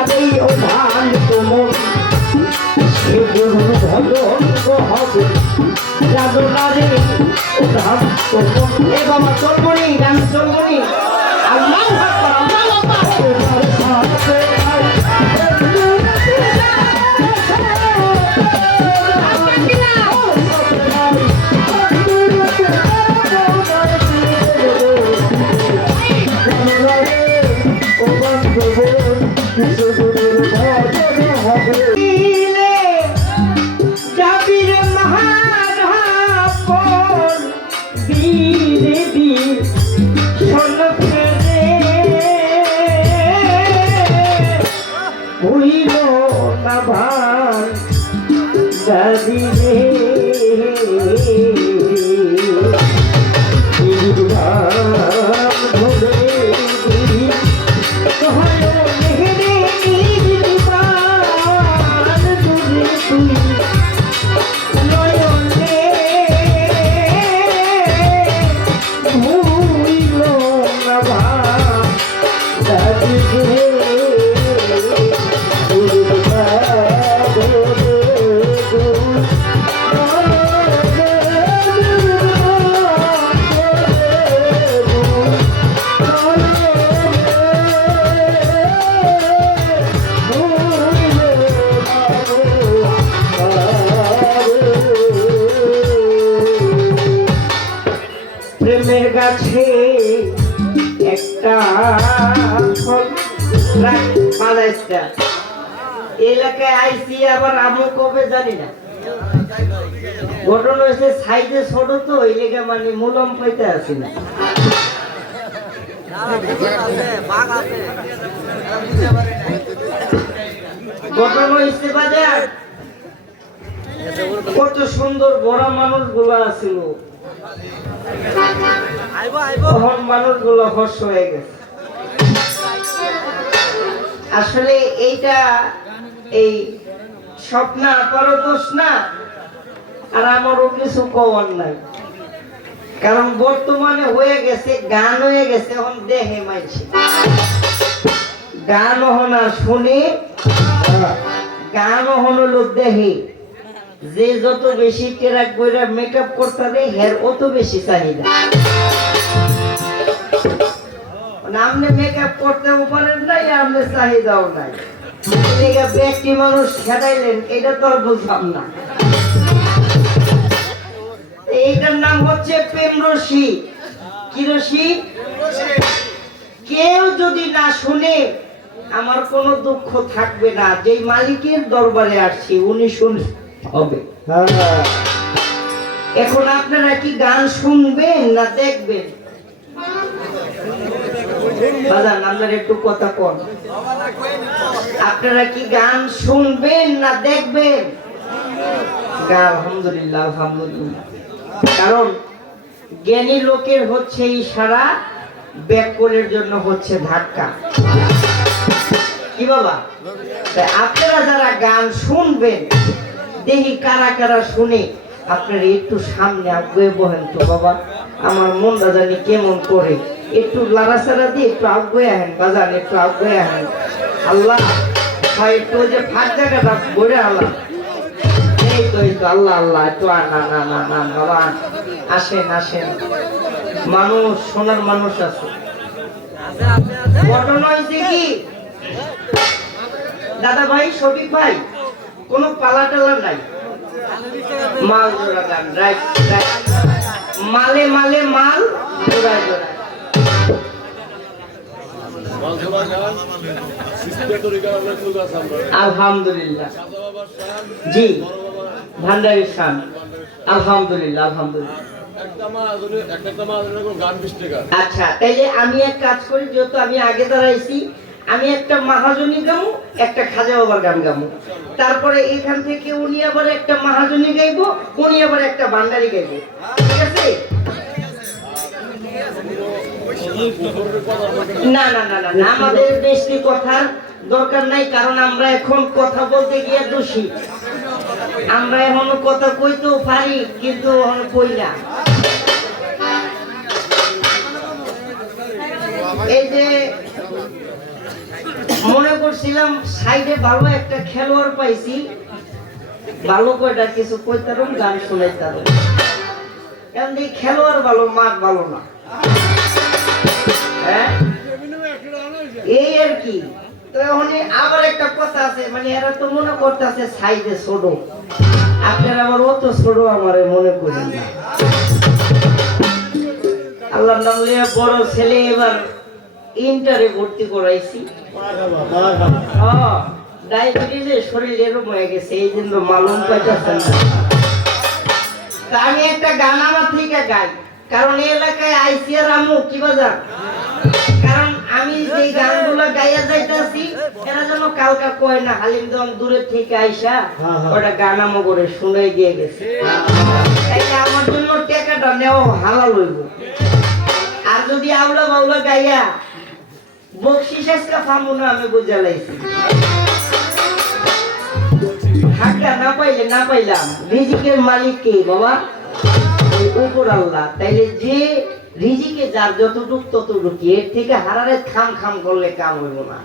তারেই ধান তোমর সে গুরু ভজঙ্গ হবে যাদনারে ধান তোমর। এ বাবা চলবনি গান চলবনি আল্লাহ আকবার আল্লাহ আকবার। হইল না ভান দাদি রে প্রেমের গাছে একটা ফল এলাকায় আইসি আবার আমও কবে জানি না। ঘটনা হয়েছে সাইজে ছোট তো এই লেগে মানে মুলম পাইতে আসি না। ঘটনা হয়েছে বাজার কত সুন্দর বড় মানুষ গুলো আছিল, তখন মানুষগুলো হর্ষ হয়ে গেছে। আসলে এইটা এই স্বপ্ন আপারও দোষ না, আর আমারও কিছু কওয়ার নাই, কারণ বর্তমানে হয়ে গেছে গান হয়ে গেছে। এখন দেখে মাইছে গান হন আর শুনে, গান হন লোক দেখে। যে যত বেশি টেরাক বইরা মেকআপ করতে হবে হের অত বেশি চাহিদা। আপনি মেকআপ করতেও পারেন নাই, আপনি চাহিদাও নাই, ব্যক্তি মানুষ খেদাইলেন, এটা তো আর বুঝলাম না। এইটার নাম হচ্ছে প্রেম রশি। কি রশি? কেউ যদি না শুনে আমার কোনো দুঃখ থাকবে না। যেই মালিকের দরবারে আসছি উনি শুনে হবে। এখন আপনারা কি গান শুনবেন না দেখবেন? বাজান আপনারা একটু কথা কন, আপনারা কি গান শুনবেন না দেখবেন? আলহামদুলিল্লাহ আলহামদুলিল্লাহ। কারণ জ্ঞানী লোকের হচ্ছে ইশারা, ব্যাকরণের জন্য হচ্ছে ধাক্কা। কি বাবা? আপনারা যারা গান শুনবেন, দেখি কারা কারা শুনে, আপনারা একটু সামনে আগুয়ে বহেন তো বাবা, আমার মনটা জানি কেমন করে। একটু লাড়াচাড়া দিয়ে একটু আগুয়ে আহেন বাজান, একটু আগুয়ে আহেন। আল্লাহ একটু যে ফাঁক জায়গাটা বলে আল্লাহ, এই তো এই তো আল্লাহ আল্লাহ, একটু না না না না বাবা আসেন আসেন, মানুষ সোনার মানুষ আছে। ঘটনা হয়েছে কি দাদা ভাই, শফিক ভাই, কোনো পালা টালা নাই, মাল জোড়া গান, রাইট রাইট, মালে মালে মাল জোড়ায় জোড়ায়। আলহামদুলিল্লাহ জি, ভান্ডারী শান, আলহামদুলিল্লাহ আলহামদুলিল্লাহ। আচ্ছা তাইলে আমি এক কাজ করি, যেহেতু আমি আগে দাঁড়াইছি, আমি একটা মাহাজনী গামু, একটা খাজা বাবার গান গামু, তারপরে এখান থেকে উনি আবার একটা মাহাজনী গাইবো, উনি আবার একটা ভান্ডারী গাইবো, ঠিক আছে? না না না না, আমাদের বেশি কথার দরকার নাই, কারণ আমরা এখন কথা বলতে গিয়ে দোষী। আমরা এখনো কথা কইতেও পারি, কিন্তু কই না। এই যে মনে করছিলাম সাইডে ভালো একটা খেলোয়াড় পাইছি, ভালো কয়টা কিছু কইতারম, গান শোনাইতারম। কারণ এই খেলোয়াড় ভালো, মাঠ ভালো না। হ্যাঁ, এই আর কি। তো এখন আবার একটা কথা আছে, মানে এরা তো মনে করতেছে সাইডে ছোট, আপনারা আবার অত ছোট আমারে মনে করেন না। আল্লাহর নাম লিয়ে বড় ছেলে এবার ইন্টারে ভর্তি করাইছি। ডায়াবেটিসে শরীর এরকম হয়ে গেছে, এই জন্য মালুম পাইতেছেন না। তা আমি একটা গান আমার থেকে গাই, কারণ এই এলাকায় আইসি আর আমু কি বাজার, কারণ আমি যে গানগুলো গাইয়া যাইতেছি এরা যেন কালকা কয় না হালিম যখন দূরের থেকে আইসা ওটা গান আমু করে শুনাই দিয়ে গেছে। তাই আমার জন্য টাকাটা নেওয়া হালাল হইব। আর যদি আউলা বাউলা গাইয়া বকশিস আজকে ফামু না, আমি বুঝা লাইছি। হাঁকা না পাইলে না পাইলাম, রিজিকের মালিক কে বাবা? উপর আল্লাহ। তাইলে যে রিজিকে যার যতটুক ততটুকু, এর থেকে হারারে খাম খাম করলে কাম হইব না।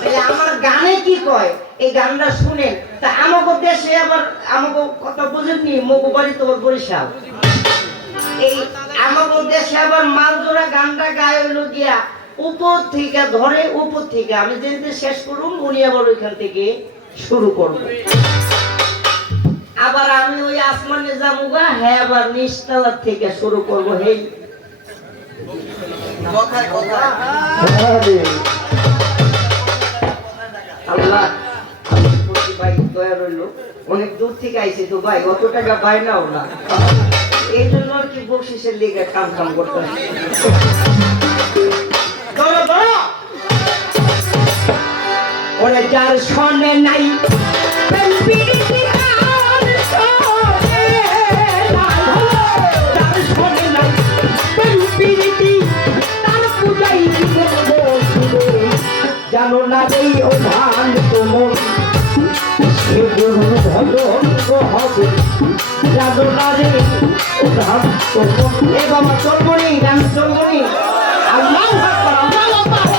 তাইলে আমার গানে কি কয় এই গানটা শুনেন। তা আমাকে দেশে আবার আমাকে কথা বুঝেননি, মগু বাড়ি তোমার বরিশাল, এই আমাকে দেশে আবার মালজোড়া গানটা গায়ে হইল গিয়া উপর থেকে ধরে, উপর থেকে আমি যেতে শেষ করুন উনি আবার ওইখান থেকে শুরু করব। আবার আমি ওই আসমানে যাবো, হ্যাঁ আবার নিচতলার থেকে শুরু করবো। হেই আল্লাহ ভাই দয়া রইল, অনেক দূর থেকে আইছে তো ভাই, অত টাকা পায় নাও না, এই জন্য আর কি বকশিসের লিগে কাম কাম করতে। ওরে যার শোনে নাই জানো না এই ওধান তোমার সে গুরু ভজঙ্গ হবে, জানো না রে ওধান তোমার। এ বাবা চলবনি, গান চলবনি। আল্লাহু আকবার, আল্লাহু আকবার।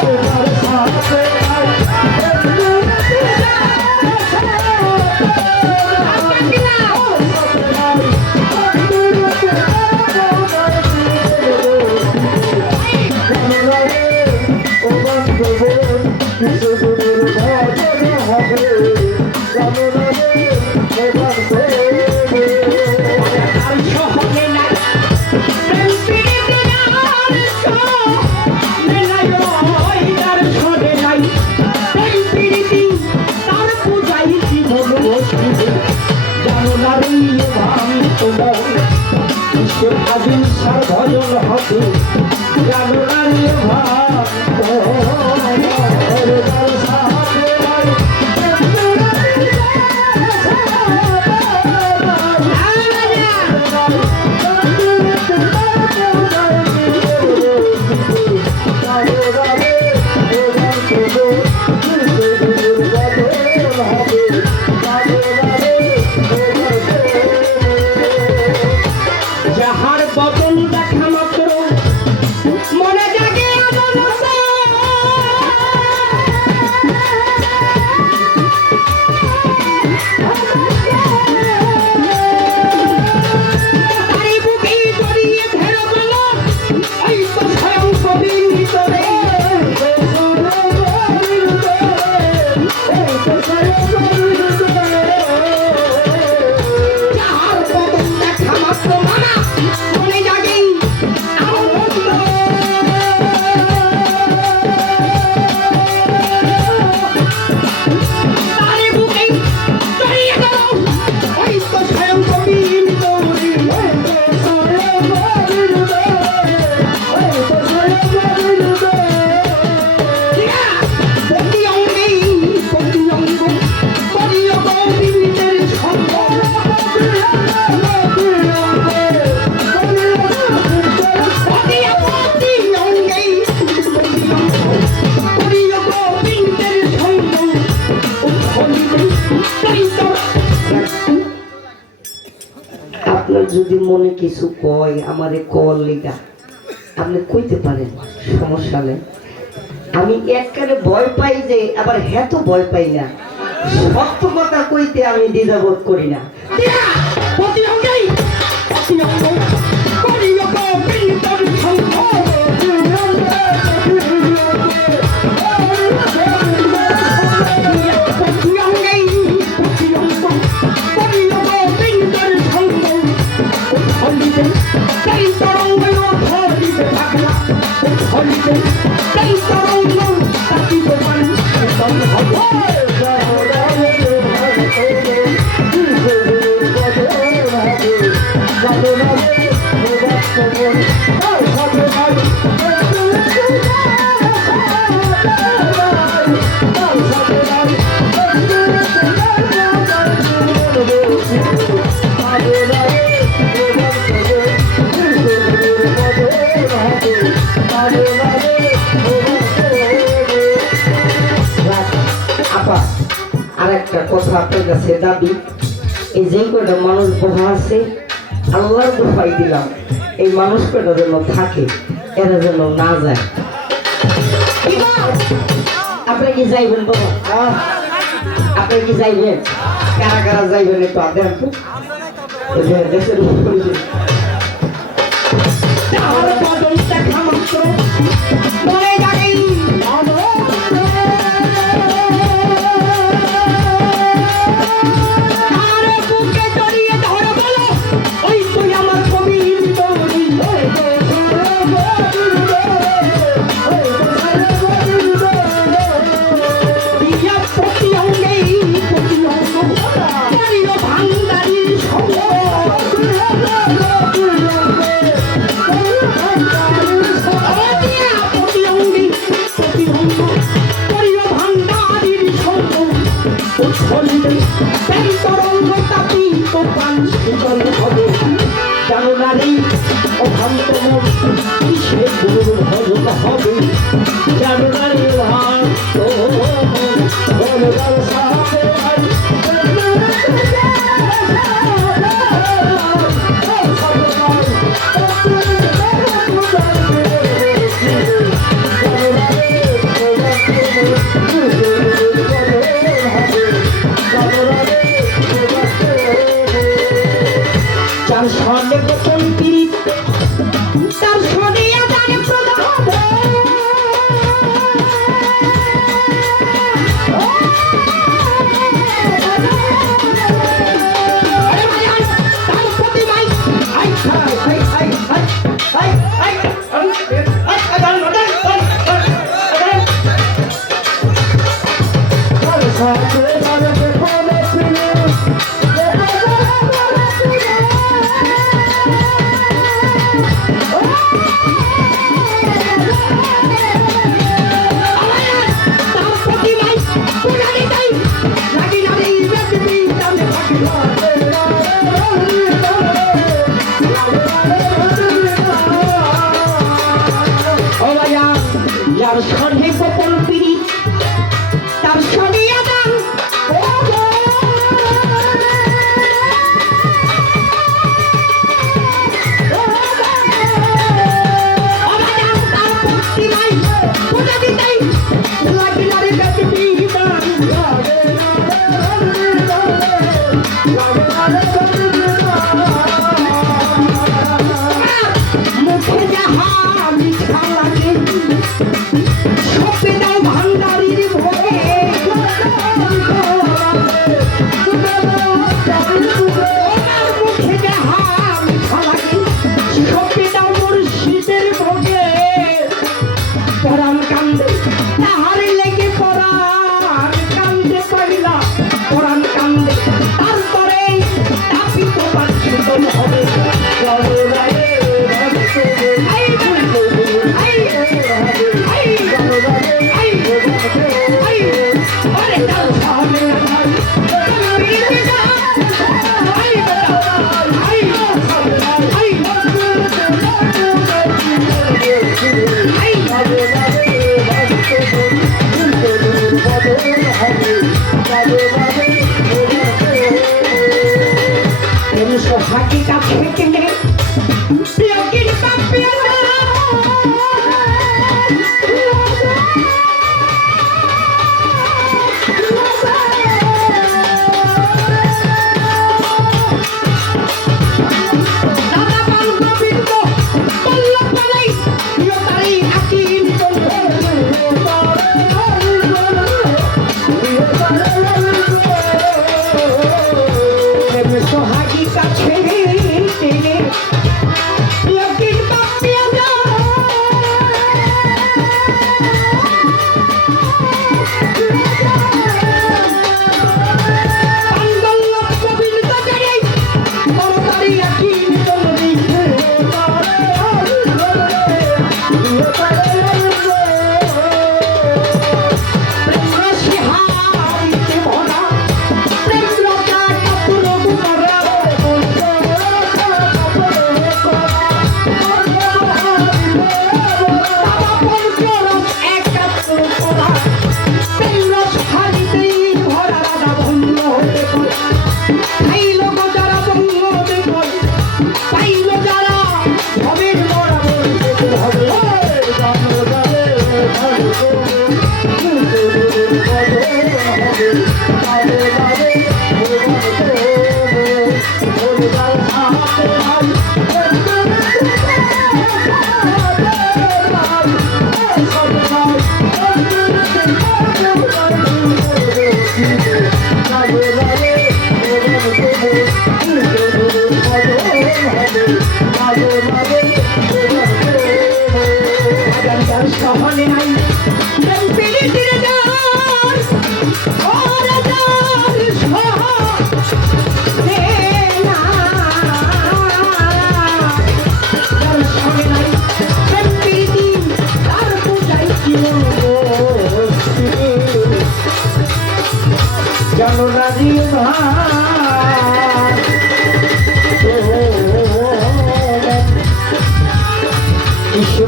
ভজন হবে জানো না রে যাহার বদন দেখা মাত্র মনে জাগে আপনার যদি মনে কিছু কয় আমারে কল লিগা আপনি কইতে পারেন, সমস্যা নেই। আমি একবারে ভয় পাই যে আবার হেত ভয় পাই না, সত্য কথা কইতে আমি দ্বিধাবোধ করি না। আর একটা কথা আপনার কাছে দাবি, এই যে কয়টা মানুষ বহা আছে আল্লাহর দোহাই দিলাম, এই মানুষ কয়টা যেন থাকে, এরা যেন না যায়। আপনি কি যাইবেন বাবা? আপনি কি যাইবেন? কারা কারা যাইবেন একটু আদেন তো। দেশের Hey!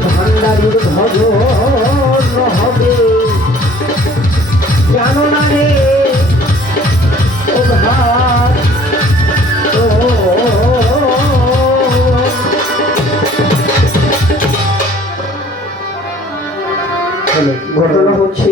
ভান্ডারীর ভজন হবে জানো না রে ও ভাই ও ঘটনা হচ্ছে